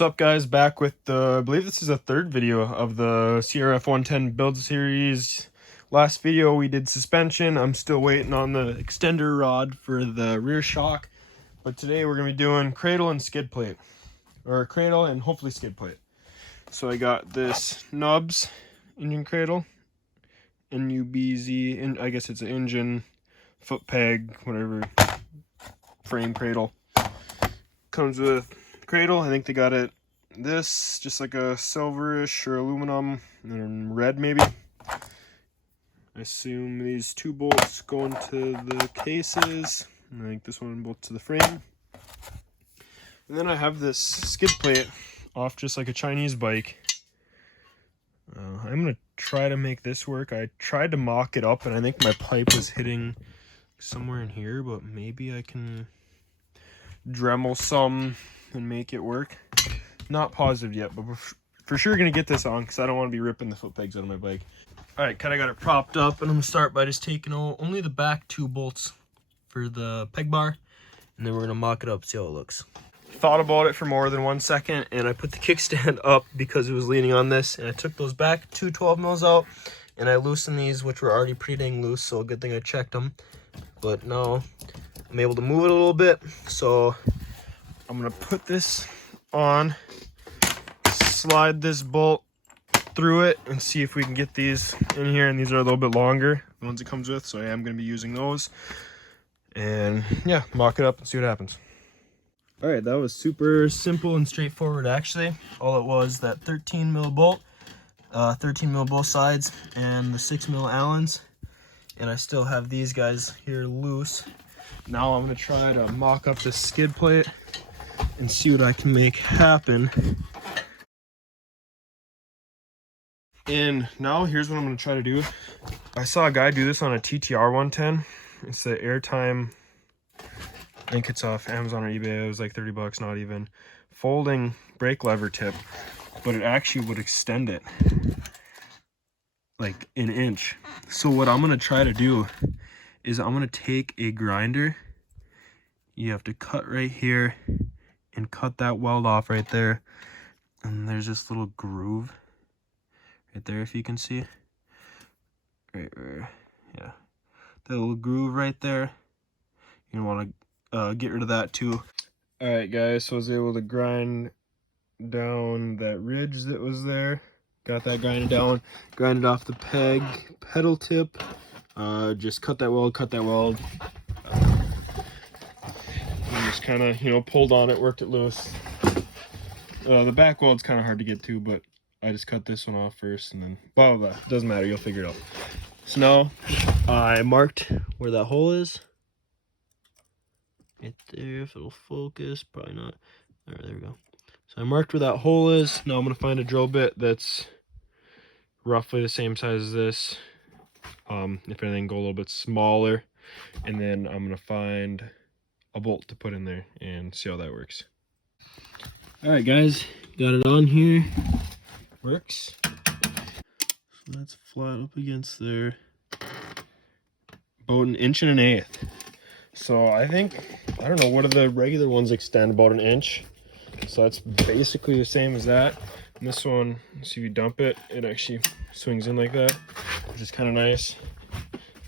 What's up, guys? Back with the, I believe this is a third video of the CRF110 build series. Last video we did suspension. I'm still waiting on the extender rod for the rear shock. But today we're going to be doing cradle and skid plate. Or cradle and hopefully skid plate. So I got this Nubs engine cradle. NUBZ, and I guess it's an engine, foot peg, whatever, frame cradle. Comes with cradle. I think they got it this just like a silverish or aluminum and red maybe. I assume these two bolts go into the cases, and I think this one bolts to the frame. And then I have this skid plate off just like a Chinese bike. I'm gonna try to make this work. I tried to mock it up and I think my pipe was hitting somewhere in here, but maybe I can Dremel some and make it work. Not positive yet, but we're for sure gonna get this on because I don't want to be ripping the foot pegs out of my bike. All right, kind of got it propped up, and I'm gonna start by just taking only the back two bolts for the peg bar, and then we're gonna mock it up, see how it looks. Thought about it for more than 1 second, and I put the kickstand up because it was leaning on this, and I took those back two 12 mils out, and I loosened these, which were already pretty dang loose, so good thing I checked them. But now I'm able to move it a little bit, so I'm gonna put this on, slide this bolt through it, and see if we can get these in here. And these are a little bit longer, the ones it comes with, so I am gonna be using those. And yeah, mock it up and see what happens. All right, that was super simple and straightforward actually. All it was that 13 mil bolt, 13 mil both sides, and the 6 mil Allens. And I still have these guys here loose. Now I'm gonna try to mock up the skid plate and see what I can make happen. And now here's what I'm gonna try to do. I saw a guy do this on a TTR 110. It's the Airtime, I think it's off Amazon or eBay. It was like 30 bucks, not even. Folding brake lever tip, but it actually would extend it like an inch. So what I'm gonna try to do is I'm gonna take a grinder. You have to cut right here and cut that weld off right there. And there's this little groove right there, if you can see. Right, yeah. That little groove right there. You want to get rid of that too. Alright guys, so I was able to grind down that ridge that was there. Got that grinded down, grinded off the peg, pedal tip. Just cut that weld. And just kind of, pulled on it, worked it loose. The back weld's kind of hard to get to, but I just cut this one off first and then blah, blah, blah. Doesn't matter, you'll figure it out. So now I marked where that hole is. Right there, if it'll focus, probably not. All right, there we go. So I marked where that hole is. Now I'm gonna find a drill bit that's roughly the same size as this. If anything, go a little bit smaller. And then I'm gonna find a bolt to put in there and see how that works. All right, guys, got it on here. Works. So that's flat up against there. About 1 1/8 inches. So I think, I don't know, what do the regular ones extend? About 1 inch. So that's basically the same as that. And this one, see if you dump it, it actually swings in like that, which is kind of nice.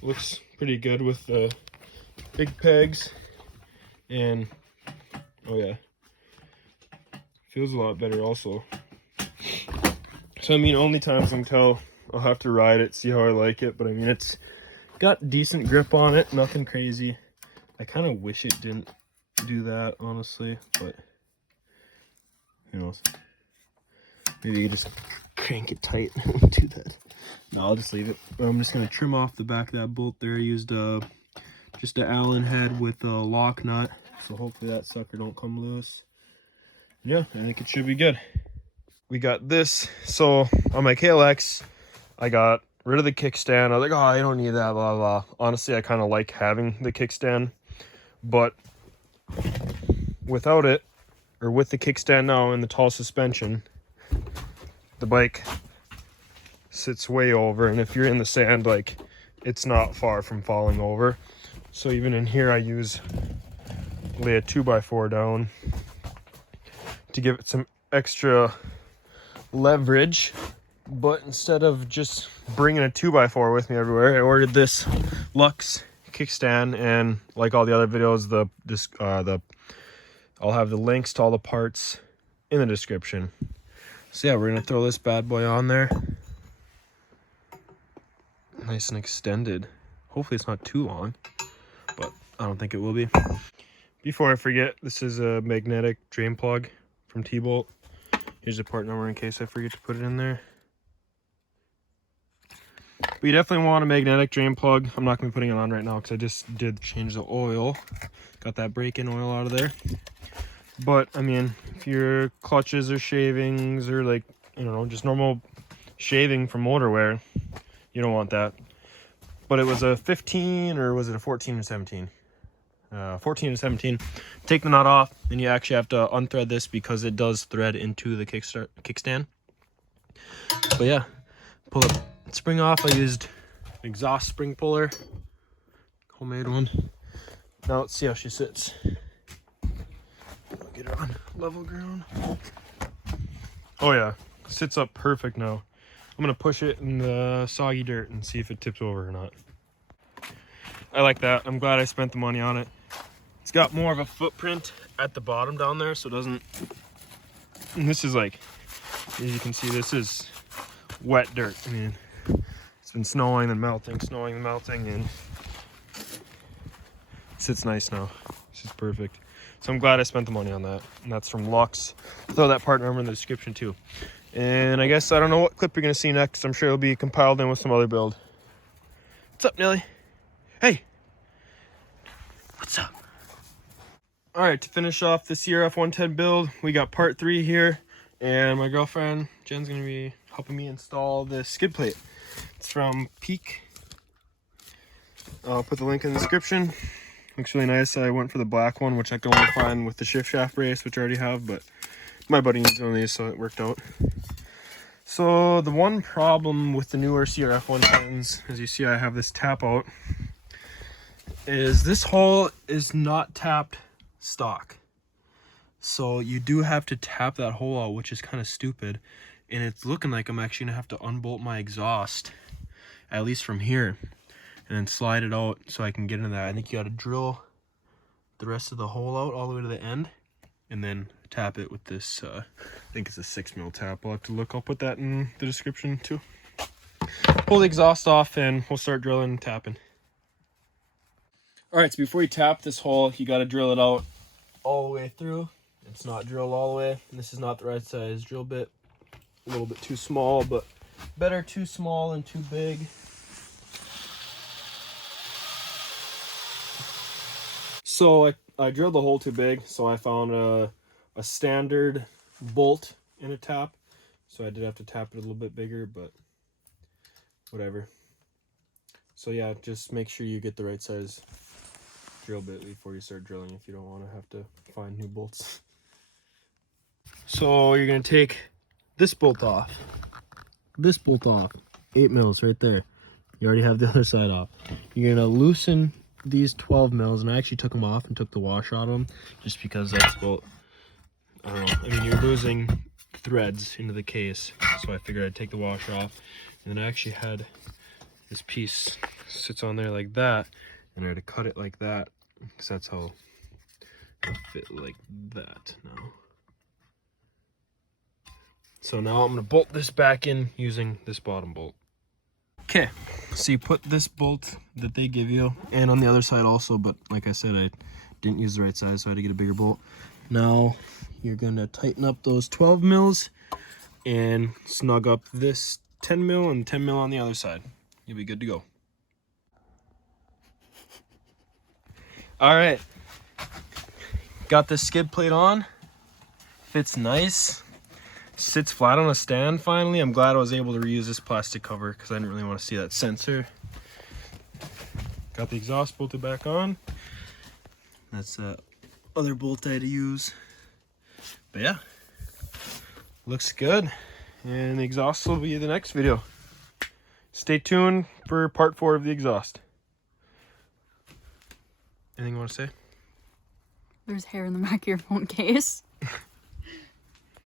Looks pretty good with the big pegs. And, oh yeah, feels a lot better also. So I mean, only time can tell. I'll have to ride it, see how I like it. But I mean, it's got decent grip on it, nothing crazy. I kind of wish it didn't do that, honestly, but who knows? Maybe you just crank it tight and do that. No, I'll just leave it. But I'm just gonna trim off the back of that bolt there. I used just an Allen head with a lock nut, so hopefully that sucker don't come loose. Yeah, I think it should be good. We got this. So on my KLX, I got rid of the kickstand. I was like, oh, I don't need that, blah, blah. Honestly, I kind of like having the kickstand, but without it, or with the kickstand now and the tall suspension, the bike sits way over, and if you're in the sand, like, it's not far from falling over. So even in here, I lay a 2x4 down to give it some extra leverage, but instead of just bringing a 2x4 with me everywhere, I ordered this Luxe Kickstand, and like all the other videos, I'll have the links to all the parts in the description. So yeah, we're gonna throw this bad boy on there. Nice and extended. Hopefully it's not too long, but I don't think it will be. Before I forget, this is a magnetic drain plug from T-Bolt. Here's the part number in case I forget to put it in there. But you definitely want a magnetic drain plug. I'm not going to be putting it on right now because I just did change the oil. Got that break-in oil out of there. But, I mean, if your clutches or shavings or like, I don't know, just normal shaving from motor wear, you don't want that. But it was a 15, or was it a 14 or 17? 14 and 17. Take the nut off, and you actually have to unthread this because it does thread into the kickstand. But yeah, pull the spring off. I used an exhaust spring puller, homemade one. Now let's see how she sits. I'll get her on level ground. Oh yeah, sits up perfect now. I'm gonna push it in the soggy dirt and see if it tips over or not. I like that. I'm glad I spent the money on it. It's got more of a footprint at the bottom down there, so it doesn't. And this is like, as you can see, this is wet dirt. I mean, it's been snowing and melting, and it sits nice now. This is perfect. So I'm glad I spent the money on that. And that's from Luxe. I'll throw that part number in the description too. And I guess I don't know what clip you're gonna see next. I'm sure it'll be compiled in with some other build. What's up, Nelly? Hey. What's up? All right, to finish off the CRF110 build, we got part 3 here, and my girlfriend Jen's gonna be helping me install the skid plate. It's from Peak. I'll put the link in the description. Looks really nice. I went for the black one, which I can only find with the shift shaft brace, which I already have, but my buddy needs one of these, so it worked out. So the one problem with the newer CRF110s, as you see I have this tap out, is this hole is not tapped stock. So you do have to tap that hole out, which is kind of stupid. And it's looking like I'm actually gonna have to unbolt my exhaust, at least from here, and then slide it out so I can get into that. I think you gotta drill the rest of the hole out all the way to the end, and then tap it with this, I think it's a 6mm tap. I'll have to look, I'll put that in the description too. Pull the exhaust off and we'll start drilling and tapping. All right, so before you tap this hole, you gotta drill it out all the way through. It's not drilled all the way, and this is not the right size drill bit. A little bit too small, but better too small than too big. So I drilled the hole too big, so I found a standard bolt in a tap. So I did have to tap it a little bit bigger, but whatever. So yeah, just make sure you get the right size drill bit before you start drilling if you don't want to have to find new bolts. So you're going to take this bolt off. 8mm right there. You already have the other side off. You're going to loosen these 12mm, and I actually took them off and took the washer out of them just because that's about, I don't know, I mean, you're losing threads into the case, so I figured I'd take the washer off. And then I actually had this piece sits on there like that, and I had to cut it like that because that's how it'll fit like that now. So now I'm going to bolt this back in using this bottom bolt. Okay, so you put this bolt that they give you, and on the other side also, but like I said, I didn't use the right size, so I had to get a bigger bolt. Now you're going to tighten up those 12mm and snug up this 10mm and 10mm on the other side. You'll be good to go. All right, got this skid plate on. Fits nice. Sits flat on a stand finally. I'm glad I was able to reuse this plastic cover because I didn't really want to see that sensor. Got the exhaust bolted back on. That's the other bolt I had to use. But yeah, looks good. And the exhaust will be the next video. Stay tuned for part 4 of the exhaust. Anything you want to say? There's hair in the back of your phone case.